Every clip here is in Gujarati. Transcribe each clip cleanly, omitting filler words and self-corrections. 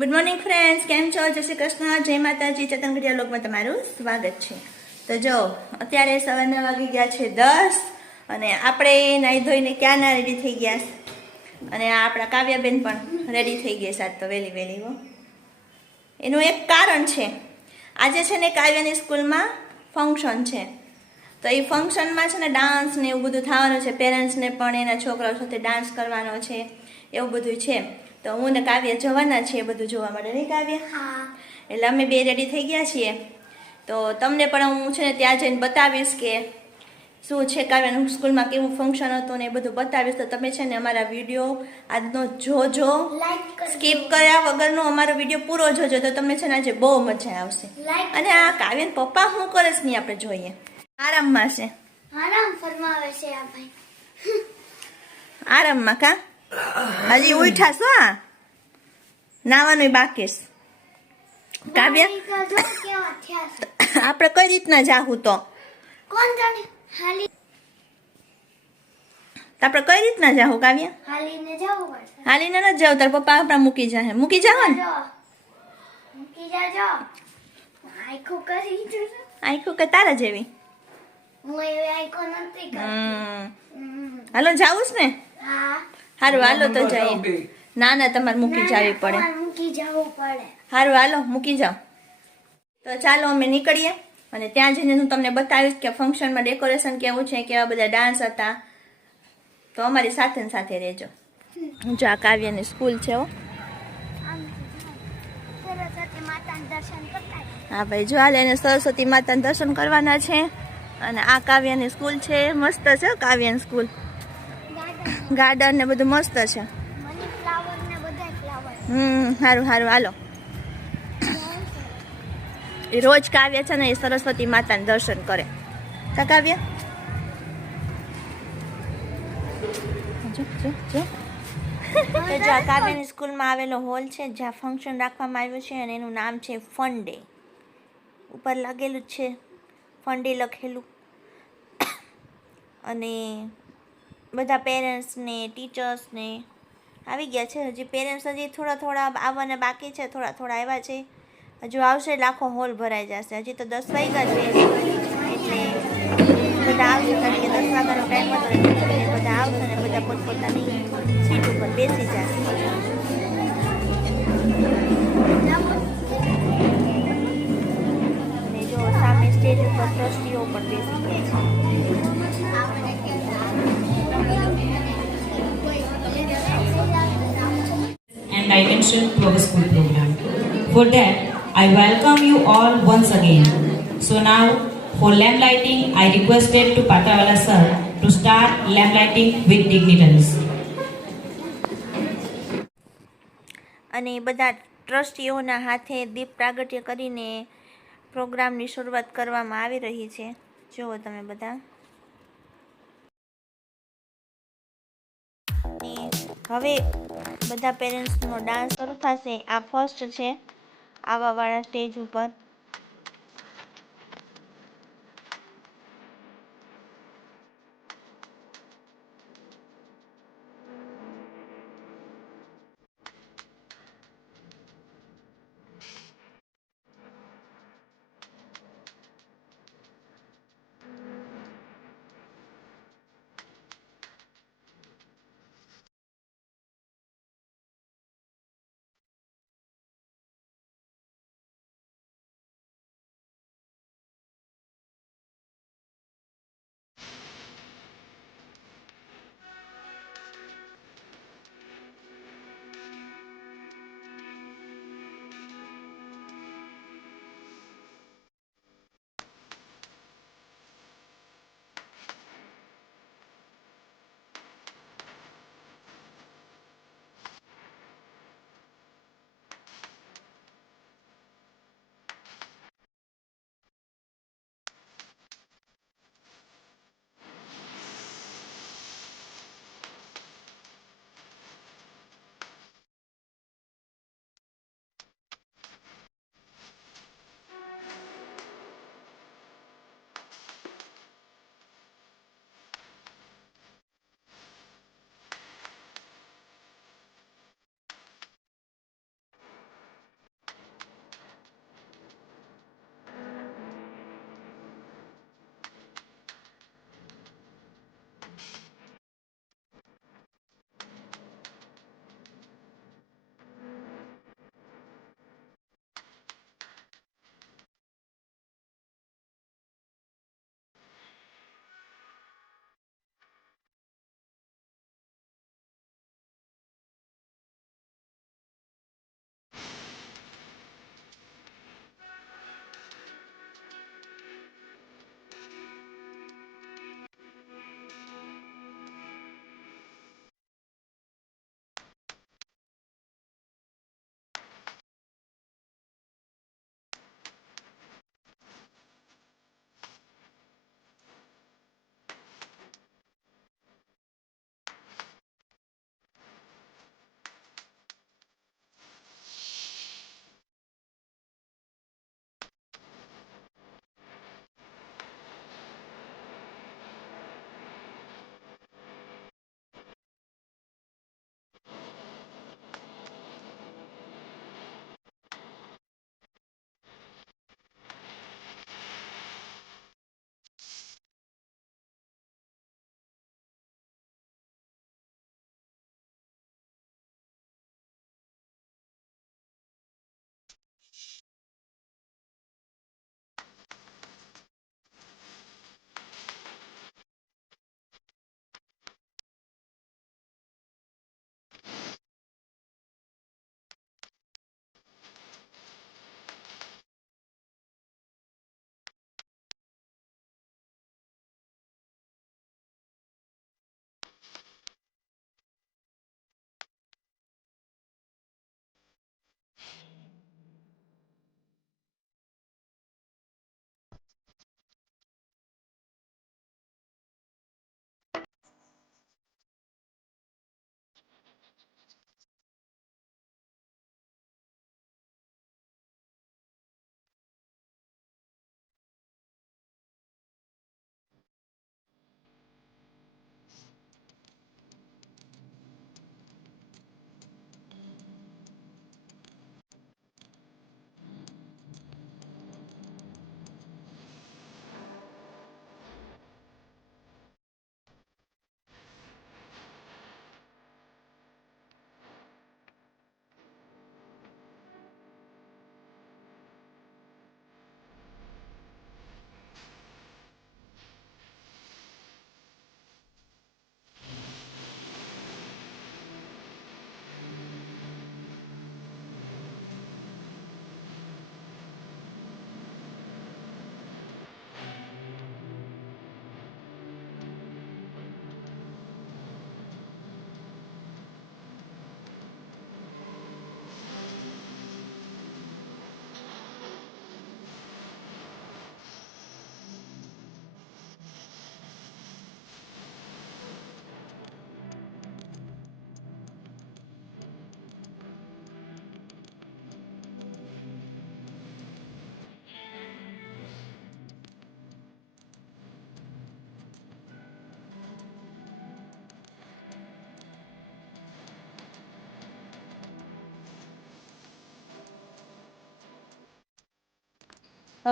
ગુડ મોર્નિંગ ફ્રેન્ડ્સ, કેમ છો? જય શ્રી કૃષ્ણ, જય માતાજી. ચેતન ઘડિયા લોકમાં તમારું સ્વાગત છે. તો જો અત્યારે સવારના વાગી ગયા છે 10 અને આપણે નાહી ધોઈને ક્યાંના રેડી થઈ ગયા છે. અને આપણા કાવ્યાબેન પણ રેડી થઈ ગયા સાત તો વહેલી વહેલી હો. એનું એક કારણ છે. આજે છે ને કાવ્યાની સ્કૂલમાં ફંક્શન છે. તો એ ફંક્શનમાં છે ને ડાન્સ ને એવું બધું થવાનું છે. પેરેન્ટ્સને પણ એના છોકરાઓ સાથે ડાન્સ કરવાનો છે, એવું બધું છે. તો હું ને કાવ્ય જવાના છીએ બધું જોવા માટે, નહીં કાવ્ય? એટલે અમે બે રેડી થઈ ગયા છીએ. તો તમને પણ હું છે ને ત્યાં જઈને બતાવીશ કે શું છે કાવ્યાનું સ્કૂલમાં કેવું ફંક્શન હતું ને એ બધું બતાવીશ. તો તમે છે ને અમારા વિડીયો આજનો જોજો, સ્કીપ કર્યા વગરનો અમારો વિડીયો પૂરો જોજો, તો તમને છે ને આજે બહુ મજા આવશે. અને આ કાવ્યના પપ્પા શું કરે છે નહીં આપણે જોઈએ. આરામમાં છે. આરામ ફરમાવે છે આ ભાઈ. આરામમાં કા હજી ઉઠા છો? નાવાનું બાકી છે. કાવ્ય આપણે કઈ રીતના જાહું તો કોણ જાણે? આપણે કઈ રીતના જાહું કાવ્ય? હાલીને જવું પડશે. હાલીને ન જાવ, તાર પપ્પા આપણા મૂકી જાય. મૂકી જાવ ને? મૂકી જાજો. આખું કરી દો. આખું કે તારા જેવી? હું એવી આખું નથી કરતી. હાલો જાવું છે ને? હા. હારું હાલો તો જઈએ. ના ના તમારે મૂકી જવી પડે. મૂકી જવું પડે. હારું હાલો મૂકી જાઓ. તો ચાલો અમે નીકળીએ અને ત્યાં જઈને હું તમને બતાવીશ કે ફંક્શનમાં ડેકોરેશન કેવું છે, કેવા બધા ડાન્સ હતા. તો અમારી સાથે ને સાથે રહેજો. જો આ કાવ્યની સ્કૂલ છે હો. સરસ્વતી માતાના દર્શન કરતા. હા ભાઈ જો હાલ એને સરસ્વતી માતાના દર્શન કરવાના છે. અને આ કાવ્યની સ્કૂલ છે, મસ્ત છે કાવ્યની સ્કૂલ. ગાર્ડન ને બધું મસ્ત છે. મની ફ્લાવર ને બધા ફ્લાવર. સારું સારું હાલો. એ રોજ કાવ્ય છે ને એ સરસ્વતી માતાના દર્શન કરે. કા કાવ્ય? જો આ કાવ્યની સ્કૂલમાં આવેલો હોલ છે જ્યાં ફંક્શન રાખવામાં આવ્યું છે અને એનું નામ છે ફન ડે. ઉપર લાગેલું જ છે ફન ડે લખેલું. અને બધા પેરેન્ટ્સને ટીચર્સને આવી ગયા છે. હજી પેરેન્ટ્સ હજી થોડા આવવાના બાકી છે, થોડા આવ્યા છે. હજુ આવશે એટલે આખો હોલ ભરાઈ જશે. હજી તો 10 વાગ્યા છે એટલે બધા આવશે. કારણ કે 10 વાગ્યાનો ટાઈમ હતો એટલે બધા આવશે ને બધા પોતપોતાની સીટ ઉપર બેસી જશે. અને જો સામે સ્ટેજ ઉપર ટ્રસ્ટીઓ પણ બેસી ગયા છે. And dimension to our school program. For that, I welcome you all once again. So now, for lamp lighting, I requested to Patawala sir to start lamp lighting with dignitaries. અને બધા ટ્રસ્ટીઓના હાથે દીપ પ્રાગટ્ય કરીને પ્રોગ્રામની શરૂઆત કરવામાં આવી રહી છે. જુઓ તમે બધા. હવે બધા પેરેન્ટ્સનો ડાન્સ શરૂ થશે. આ ફર્સ્ટ છે આવાવાળા સ્ટેજ ઉપર.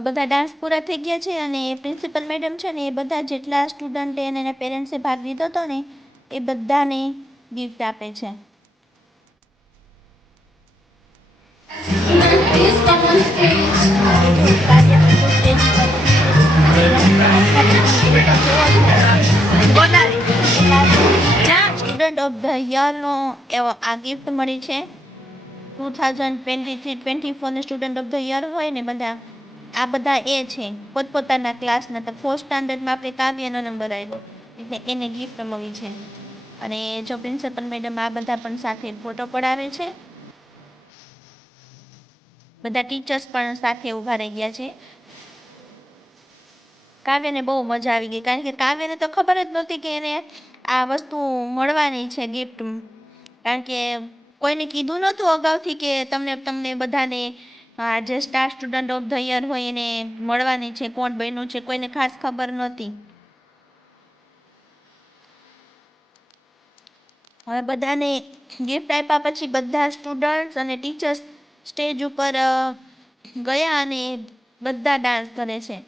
બધા ડાન્સ પૂરા થઈ ગયા છે અને પ્રિન્સિપલ મેડમ છે ને એ બધા જેટલા સ્ટુડન્ટે અને એના પેરેન્ટ્સે ભાગ લીધો હતો ને એ બધાને ગિફ્ટ આપે છે. સ્ટુડન્ટ ઓફ ધ યરનો એવો આ ગિફ્ટ મળી છે. 2023-24 સ્ટુડન્ટ ઓફ ધ યર હોય ને બધા, આ બધા એ છે પોતપોતાના ક્લાસના. તો 4th સ્ટાન્ડર્ડમાં આપણે કાવ્યનો નંબર આવ્યો એટલે એને ગિફ્ટ મળી છે. અને જો પ્રિન્સિપલ મેડમ આ બધા પણ સાથે ફોટો પડાવે છે. બધા ટીચર્સ પણ સાથે ઊભા રહી ગયા છે. કાવ્યને બહુ મજા આવી ગઈ, કારણ કે કાવ્યને તો ખબર જ નહોતી કે એને આ વસ્તુ મળવાની છે ગિફ્ટ. કારણ કે કોઈને કીધું નહોતું અગાઉથી કે તમને બધાને જે star student of the year હોય એને મળવાની છે, કોણ બન્યું છે, કોઈને ખાસ ખબર નહોતી. હવે બધાને ગિફ્ટ આપ્યા પછી બધા સ્ટુડન્ટ્સ અને ટીચર્સ સ્ટેજ ઉપર ગયા અને બધા ડાન્સ કરે છે.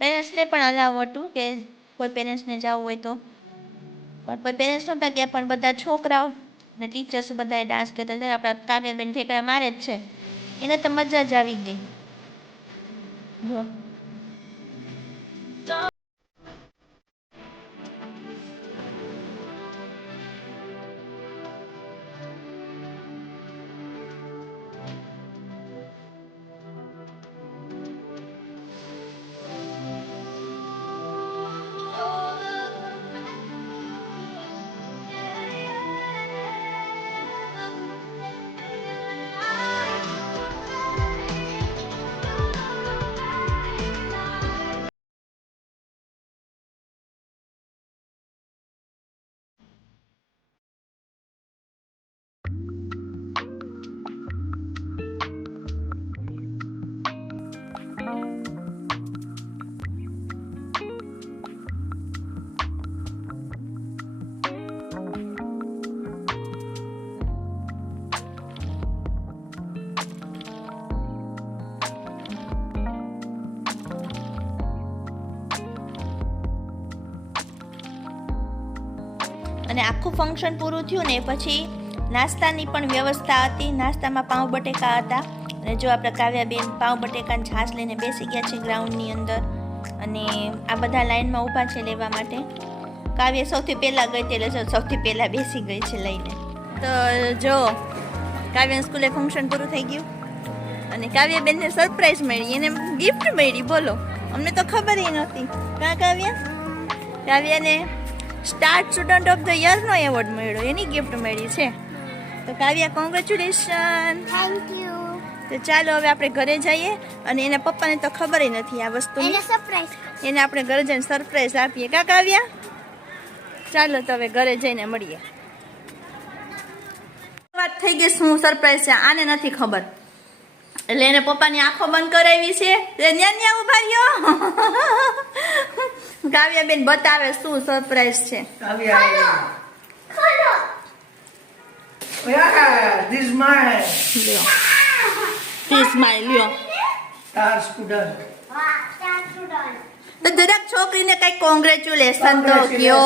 પેરેન્ટ્સને પણ અલાવ હતું કે કોઈ પેરેન્ટ્સને જવું હોય તો, પણ કોઈ પેરેન્ટ્સ નહોતા ગયા, પણ બધા છોકરાઓ અને ટીચર્સ બધાએ ડાન્સ કરતા હતા. આપણા કાવ્યબેન ઠેકડા મારે જ છે, એને તો મજા જ આવી ગઈ. જો અને આખું ફંક્શન પૂરું થયું ને પછી નાસ્તાની પણ વ્યવસ્થા હતી. નાસ્તામાં પાઉં બટેકા હતા અને જો આપણા કાવ્યાબેન પાઉં બટેકાની છાશ લઈને બેસી ગયા છે ગ્રાઉન્ડની અંદર અને આ બધા લાઈનમાં ઊભા છે લેવા માટે. કાવ્ય સૌથી પહેલાં ગઈ હતી એટલે સૌથી પહેલાં બેસી ગઈ છે લઈને. તો જો કાવ્યની સ્કૂલે ફંક્શન પૂરું થઈ ગયું અને કાવ્યાબેનને સરપ્રાઈઝ મળી, એને ગિફ્ટ મળી. બોલો, અમને તો ખબર નહોતી. કાવ્યાને સ્ટાર સ્ટુડન્ટ ઓફ ધ યરનો એવોર્ડ મળ્યો, એની ગિફ્ટ મળી છે. તો કાવ્યા, કોંગ્રેચ્યુલેશન. Thank you. તો ચાલો હવે આપણે ઘરે જઈએ અને એના પપ્પાને તો ખબર નથી આ વસ્તુ, એને સરપ્રાઈઝ. એને આપણે ઘરે જઈને સરપ્રાઈઝ આપીએ. કાવ્યા, ચાલો તો હવે ઘરે જઈને મળીએ. વાત થઈ ગઈ શું સરપ્રાઈઝ છે આને નથી ખબર, એટલે એને પપ્પાની આંખો બંધ કરાવી છે. ન્યા ઉભા રહ્યો. કાવ્યાબેન બતાવે શું સરપ્રાઈઝ છે. ખોલો. Yeah, this is my લ્યો, ધીસ માય લ્યો. star student. વાહ, સ્ટાર સ્ટુડન્ટ. તો જરાક છોકરીને કઈ કોંગ્રેચ્યુલેશન તો કયો.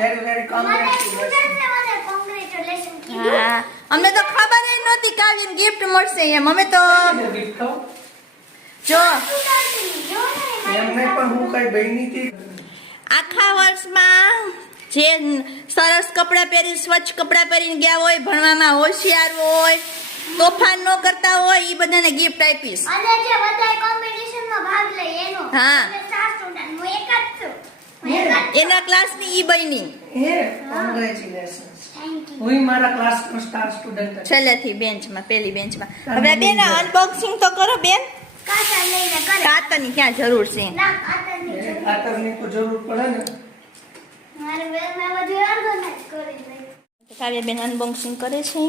Very, very મને congratulations. સ્ટુડન્ટને મને કોંગ્રેચ્યુલેશન કીધું. હા, અમને તો ખબર જ નહોતી કાવ્યને ગિફ્ટ મળશે એમ. અમે તો gift ખાઓ. જો સ્ટુડન્ટની જો ને એમને પણ હું કઈ બહેની હતી. આખા વર્ષમાં જે સરસ કપડાં પહેરી, સ્વચ્છ કપડાં પહેરીને ગયા હોય, ભણવામાં હોશિયાર હોય, તોફાન ન કરતા હોય, એ બધાને ગિફ્ટ આપીશ. અને જે બધાય કોમ્પિટિશનમાં ભાગ લે એનો. હા. અમે સ્ટાર સ્ટુડન્ટ, હું એક જ છું. હું એક જ છું. એના ક્લાસની ઈ બની Congratulations. Thank you. હું મારા ક્લાસનો સ્ટાર સ્ટુડન્ટ હતો. છેલ્લેથી બેન્ચમાં, પહેલી બેન્ચમાં. હવે બેન અનબોક્સિંગ તો કરો બેન. કાતર લઈને કરે. કાતરની ક્યાં જરૂર છે? ના, કાતરની એ જરૂર. ખાતરની તો જરૂર પડે ને. મારે બેનમાં બધું ઓર્ગેનાઇઝ કરી દે. કાવ્યાબેન અનબોક્સિંગ કરે છે.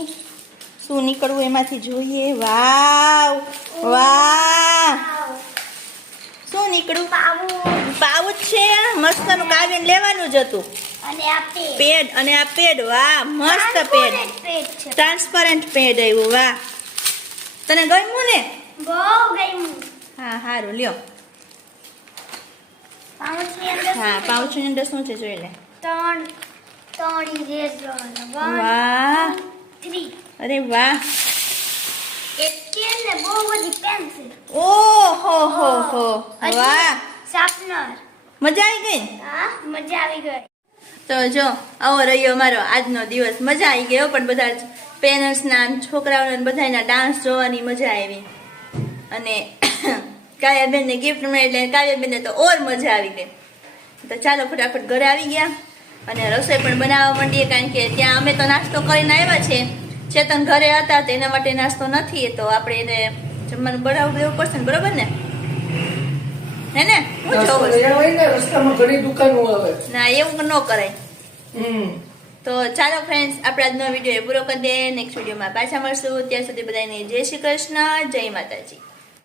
શું નીકળવું એમાંથી જોઈએ. વાવ વાહ, શું નીકળું? પાઉચ છે મસ્તનું. કાવ્યને લેવાનું જ હતું. અને આ પેડ. પેડ, અને આ પેડ. વાહ, મસ્ત પેડ, પેડ છે. ટ્રાન્સપરન્ટ પેડ આવ્યું. વાહ, તને ગમ્યું ને? બહુ ગમ્યું. હા, સારું લ્યો. પાઉચની અંદર હા પાઉચની અંદર શું છે જોઈ લે. ત્રણ ઇરેઝર. 1 વાહ 3 અરે વાહ એક પેન ને બહુ બધી પેન્સિલ. ઓહો હો હો વાહ શાર્પનર. મજા આવી ગઈ. હા મજા આવી ગઈ. તો જો આવો રહ્યો મારો આજનો દિવસ. મજા આવી ગયો પણ બધા પેરેન્ટ્સના છોકરાઓના બધાના ડાન્સ જોવાની મજા આવી અને કાવ્યાબેનને ગિફ્ટ મળી એટલે કાવ્યાબેનને તો ઓર મજા આવી ગઈ. તો ચાલો ફટાફટ ઘરે આવી ગયા અને રસોઈ પણ બનાવવા માંડીએ કારણ કે ત્યાં અમે તો નાસ્તો કરીને આવ્યા છે. ચેતન ઘરે હતા તો એના માટે નાસ્તો નથી તો આપણે એને જમવાનું બનાવવું દેવું પડશે ને બરોબર ને હે ને હું નાસ્તો જોઉં લઈ આવાય ને, રસ્તામાં ઘણી દુકાનો આવે. ના એવું ન કરાય. તો ચાલો ફ્રેન્ડ્સ આપણે આજનો વિડીયો પૂરો કરી દઈએ. નેક્સ્ટ વિડીયોમાં પાછા મળશું. ત્યાં સુધી બધાને જય શ્રી કૃષ્ણ, જય માતાજી.